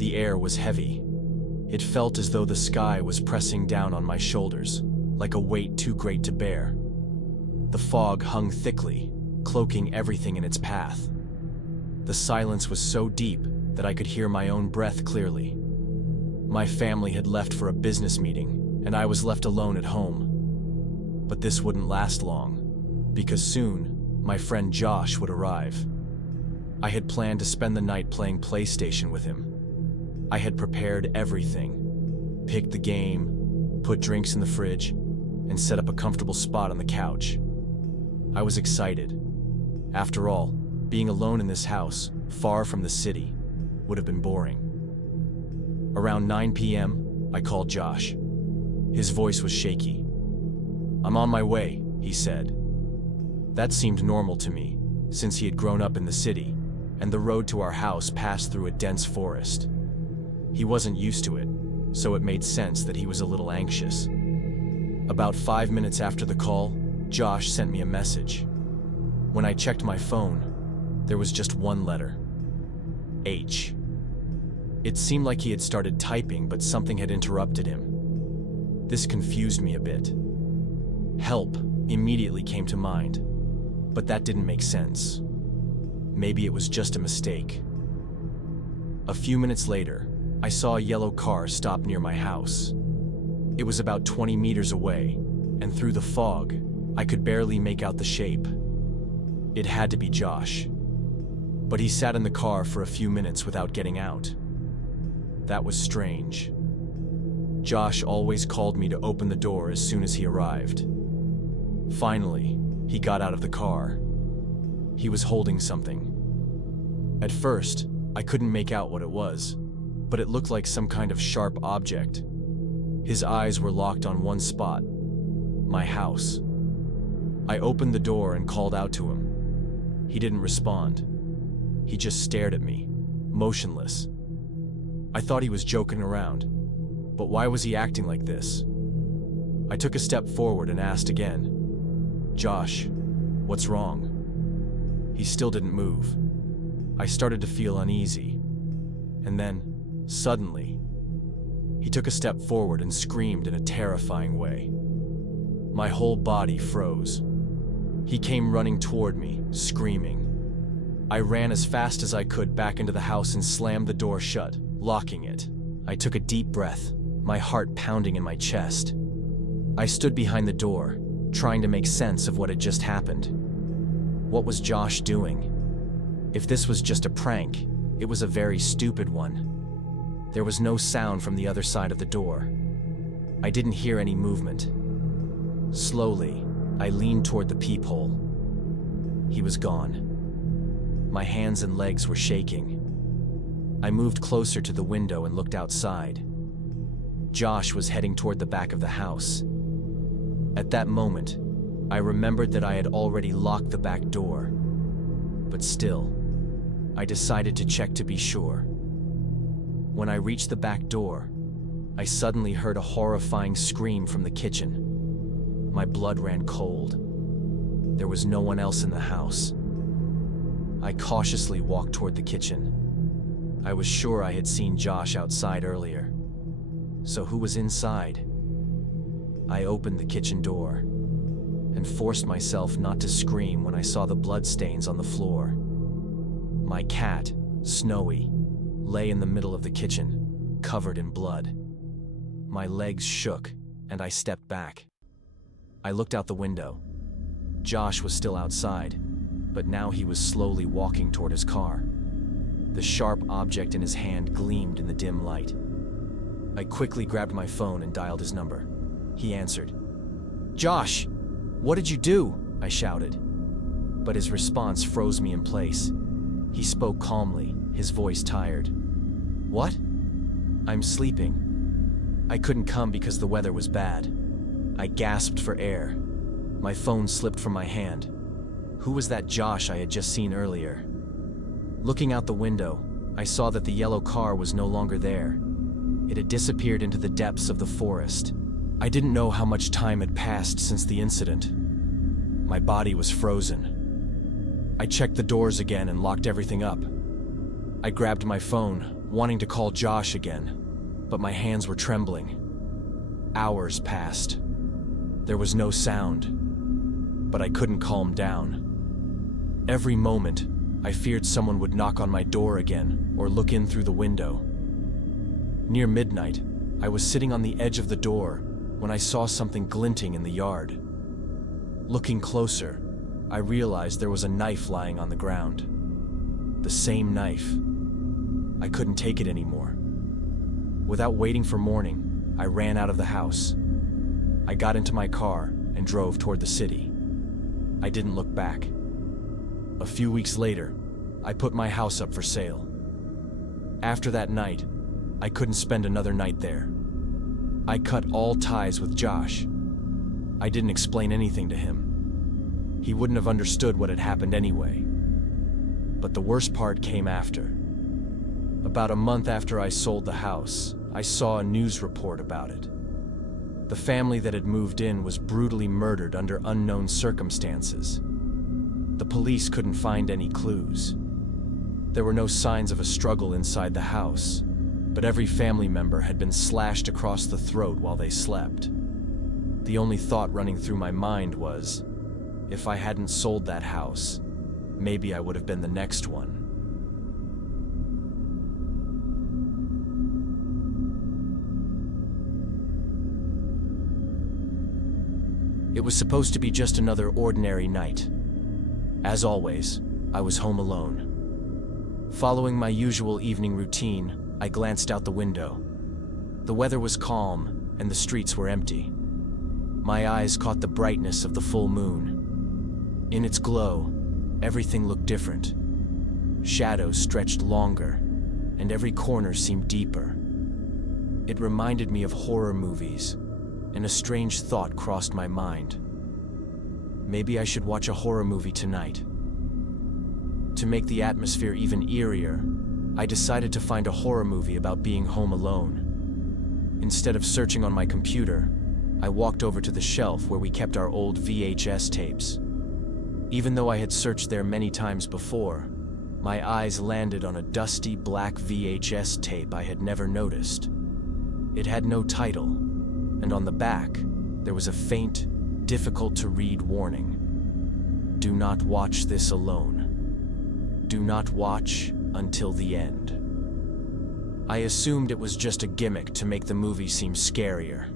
The air was heavy. It felt as though the sky was pressing down on my shoulders, like a weight too great to bear. The fog hung thickly, cloaking everything in its path. The silence was so deep that I could hear my own breath clearly. My family had left for a business meeting, and I was left alone at home. But this wouldn't last long, because soon, my friend Josh would arrive. I had planned to spend the night playing PlayStation with him. I had prepared everything, picked the game, put drinks in the fridge, and set up a comfortable spot on the couch. I was excited. After all, being alone in this house, far from the city, would have been boring. Around 9 p.m., I called Josh. His voice was shaky. "I'm on my way," he said. That seemed normal to me, since he had grown up in the city, and the road to our house passed through a dense forest. He wasn't used to it, so it made sense that he was a little anxious. About 5 minutes after the call, Josh sent me a message. When I checked my phone, there was just one letter. H. It seemed like he had started typing, but something had interrupted him. This confused me a bit. Help immediately came to mind, but that didn't make sense. Maybe it was just a mistake. A few minutes later, I saw a yellow car stop near my house. It was about 20 meters away, and through the fog, I could barely make out the shape. It had to be Josh. But he sat in the car for a few minutes without getting out. That was strange. Josh always called me to open the door as soon as he arrived. Finally, he got out of the car. He was holding something. At first, I couldn't make out what it was, but it looked like some kind of sharp object. His eyes were locked on one spot, my house. I opened the door and called out to him. He didn't respond. He just stared at me, motionless. I thought he was joking around, but why was he acting like this? I took a step forward and asked again, "Josh, what's wrong?" He still didn't move. I started to feel uneasy. And then, suddenly, he took a step forward and screamed in a terrifying way. My whole body froze. He came running toward me, screaming. I ran as fast as I could back into the house and slammed the door shut, locking it. I took a deep breath, my heart pounding in my chest. I stood behind the door, trying to make sense of what had just happened. What was Josh doing? If this was just a prank, it was a very stupid one. There was no sound from the other side of the door. I didn't hear any movement. Slowly, I leaned toward the peephole. He was gone. My hands and legs were shaking. I moved closer to the window and looked outside. Josh was heading toward the back of the house. At that moment, I remembered that I had already locked the back door. But still, I decided to check to be sure. When I reached the back door, I suddenly heard a horrifying scream from the kitchen. My blood ran cold. There was no one else in the house. I cautiously walked toward the kitchen. I was sure I had seen Josh outside earlier. So who was inside? I opened the kitchen door and forced myself not to scream when I saw the bloodstains on the floor. My cat, Snowy, lay in the middle of the kitchen, covered in blood. My legs shook, and I stepped back. I looked out the window. Josh was still outside, but now he was slowly walking toward his car. The sharp object in his hand gleamed in the dim light. I quickly grabbed my phone and dialed his number. He answered. "Josh, what did you do?" I shouted. But his response froze me in place. He spoke calmly, his voice tired. "What?" "I'm sleeping. I couldn't come because the weather was bad." I gasped for air. My phone slipped from my hand. Who was that Josh I had just seen earlier? Looking out the window, I saw that the yellow car was no longer there. It had disappeared into the depths of the forest. I didn't know how much time had passed since the incident. My body was frozen. I checked the doors again and locked everything up. I grabbed my phone, wanting to call Josh again, but my hands were trembling. Hours passed. There was no sound, but I couldn't calm down. Every moment, I feared someone would knock on my door again or look in through the window. Near midnight, I was sitting on the edge of the door when I saw something glinting in the yard. Looking closer, I realized there was a knife lying on the ground. The same knife. I couldn't take it anymore. Without waiting for morning, I ran out of the house. I got into my car and drove toward the city. I didn't look back. A few weeks later, I put my house up for sale. After that night, I couldn't spend another night there. I cut all ties with Josh. I didn't explain anything to him. He wouldn't have understood what had happened anyway. But the worst part came after. About a month after I sold the house, I saw a news report about it. The family that had moved in was brutally murdered under unknown circumstances. The police couldn't find any clues. There were no signs of a struggle inside the house, but every family member had been slashed across the throat while they slept. The only thought running through my mind was, if I hadn't sold that house, maybe I would have been the next one. It was supposed to be just another ordinary night. As always, I was home alone. Following my usual evening routine, I glanced out the window. The weather was calm, and the streets were empty. My eyes caught the brightness of the full moon. In its glow, everything looked different. Shadows stretched longer, and every corner seemed deeper. It reminded me of horror movies, and a strange thought crossed my mind. Maybe I should watch a horror movie tonight. To make the atmosphere even eerier, I decided to find a horror movie about being home alone. Instead of searching on my computer, I walked over to the shelf where we kept our old VHS tapes. Even though I had searched there many times before, my eyes landed on a dusty black VHS tape I had never noticed. It had no title, and on the back, there was a faint, difficult-to-read warning. Do not watch this alone. Do not watch until the end. I assumed it was just a gimmick to make the movie seem scarier.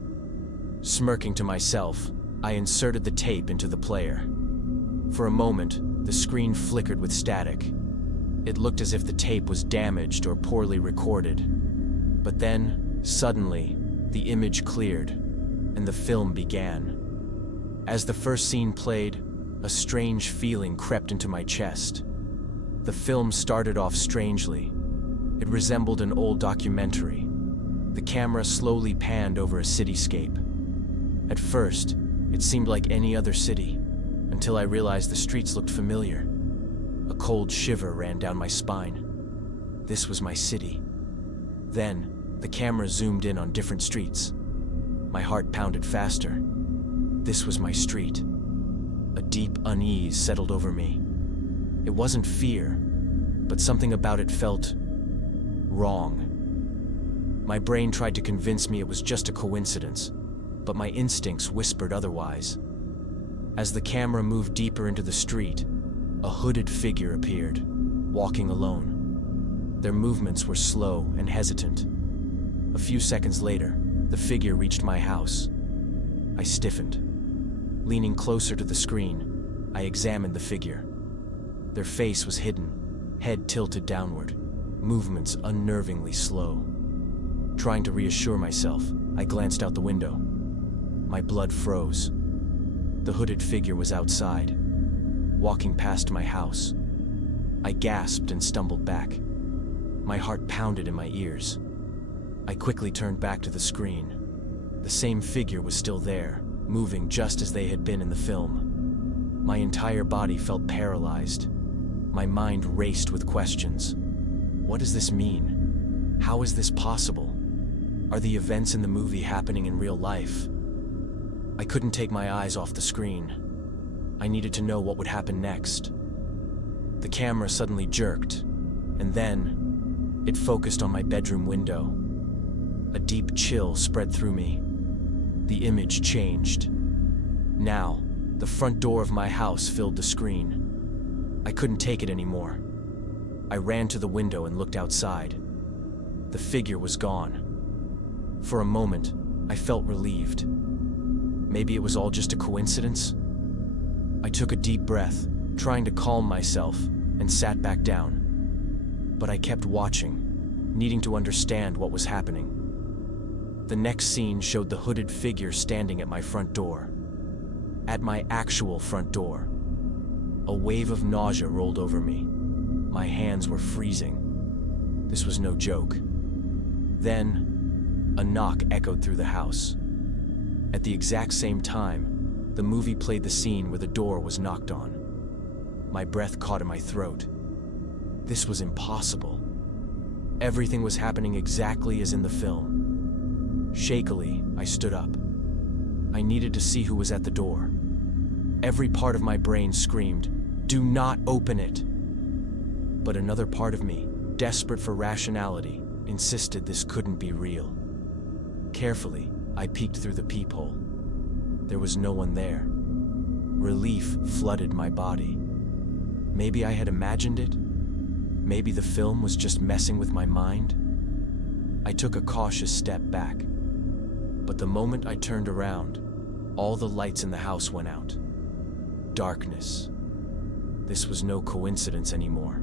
Smirking to myself, I inserted the tape into the player. For a moment, the screen flickered with static. It looked as if the tape was damaged or poorly recorded. But then, suddenly, the image cleared, and the film began. As the first scene played, a strange feeling crept into my chest. The film started off strangely. It resembled an old documentary. The camera slowly panned over a cityscape. At first, it seemed like any other city, until I realized the streets looked familiar. A cold shiver ran down my spine. This was my city. Then, the camera zoomed in on different streets. My heart pounded faster. This was my street. A deep unease settled over me. It wasn't fear, but something about it felt wrong. My brain tried to convince me it was just a coincidence, but my instincts whispered otherwise. As the camera moved deeper into the street, a hooded figure appeared, walking alone. Their movements were slow and hesitant. A few seconds later, the figure reached my house. I stiffened. Leaning closer to the screen, I examined the figure. Their face was hidden, head tilted downward, movements unnervingly slow. Trying to reassure myself, I glanced out the window. My blood froze. The hooded figure was outside, walking past my house. I gasped and stumbled back. My heart pounded in my ears. I quickly turned back to the screen. The same figure was still there, moving just as they had been in the film. My entire body felt paralyzed. My mind raced with questions. What does this mean? How is this possible? Are the events in the movie happening in real life? I couldn't take my eyes off the screen. I needed to know what would happen next. The camera suddenly jerked, and then It focused on my bedroom window. A deep chill spread through me. The image changed. Now, the front door of my house filled the screen. I couldn't take it anymore. I ran to the window and looked outside. The figure was gone. For a moment, I felt relieved. Maybe it was all just a coincidence? I took a deep breath, trying to calm myself, and sat back down. But I kept watching, needing to understand what was happening. The next scene showed the hooded figure standing at my front door. At my actual front door. A wave of nausea rolled over me. My hands were freezing. This was no joke. Then, a knock echoed through the house. At the exact same time, the movie played the scene where the door was knocked on. My breath caught in my throat. This was impossible. Everything was happening exactly as in the film. Shakily, I stood up. I needed to see who was at the door. Every part of my brain screamed, "Do not open it!" But another part of me, desperate for rationality, insisted this couldn't be real. Carefully, I peeked through the peephole. There was no one there. Relief flooded my body. Maybe I had imagined it? Maybe the film was just messing with my mind? I took a cautious step back. But the moment I turned around, all the lights in the house went out. Darkness. This was no coincidence anymore.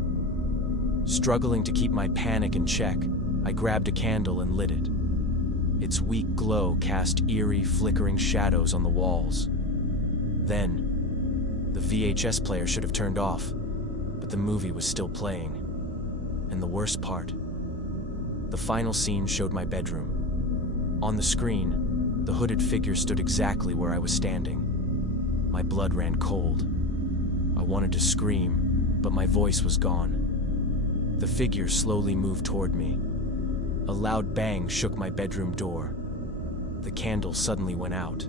Struggling to keep my panic in check, I grabbed a candle and lit it. Its weak glow cast eerie, flickering shadows on the walls. Then, the VHS player should have turned off, but the movie was still playing. And the worst part, the final scene showed my bedroom. On the screen, the hooded figure stood exactly where I was standing. My blood ran cold. I wanted to scream, but my voice was gone. The figure slowly moved toward me. A loud bang shook my bedroom door. The candle suddenly went out,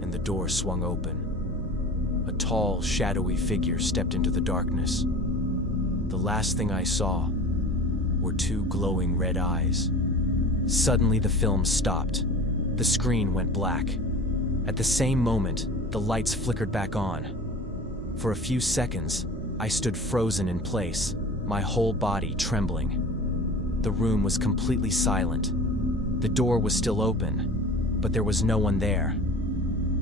and the door swung open. A tall, shadowy figure stepped into the darkness. The last thing I saw were two glowing red eyes. Suddenly the film stopped. The screen went black. At the same moment, the lights flickered back on. For a few seconds, I stood frozen in place, my whole body trembling. The room was completely silent. The door was still open, but there was no one there.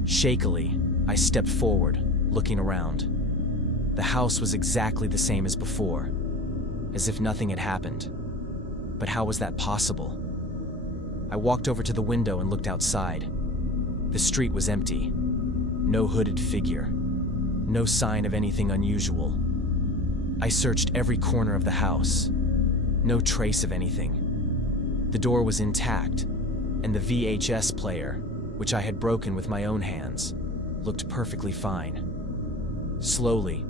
Shakily, I stepped forward, looking around. The house was exactly the same as before, as if nothing had happened. But how was that possible? I walked over to the window and looked outside. The street was empty. No hooded figure. No sign of anything unusual. I searched every corner of the house. No trace of anything. The door was intact, and the VHS player, which I had broken with my own hands, looked perfectly fine. Slowly,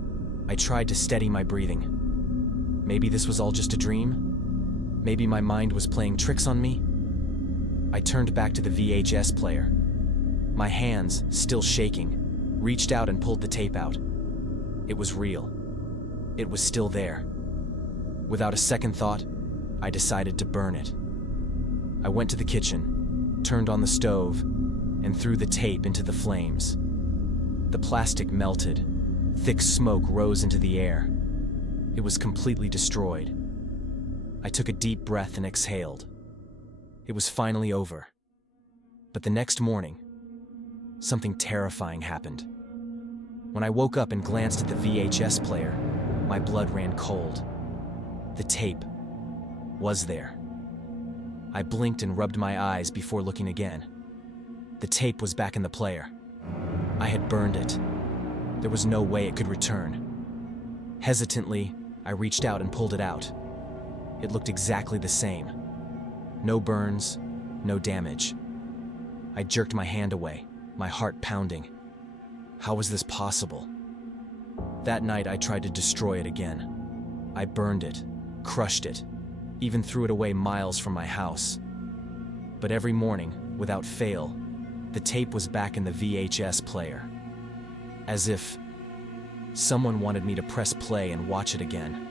I tried to steady my breathing. Maybe this was all just a dream? Maybe my mind was playing tricks on me? I turned back to the VHS player. My hands, still shaking, reached out and pulled the tape out. It was real. It was still there. Without a second thought, I decided to burn it. I went to the kitchen, turned on the stove, and threw the tape into the flames. The plastic melted. Thick smoke rose into the air. It was completely destroyed. I took a deep breath and exhaled. It was finally over. But the next morning, something terrifying happened. When I woke up and glanced at the VHS player, my blood ran cold. The tape was there. I blinked and rubbed my eyes before looking again. The tape was back in the player. I had burned it. There was no way it could return. Hesitantly, I reached out and pulled it out. It looked exactly the same. No burns, no damage. I jerked my hand away, my heart pounding. How was this possible? That night I tried to destroy it again. I burned it, crushed it, even threw it away miles from my house. But every morning, without fail, the tape was back in the VHS player. As if someone wanted me to press play and watch it again.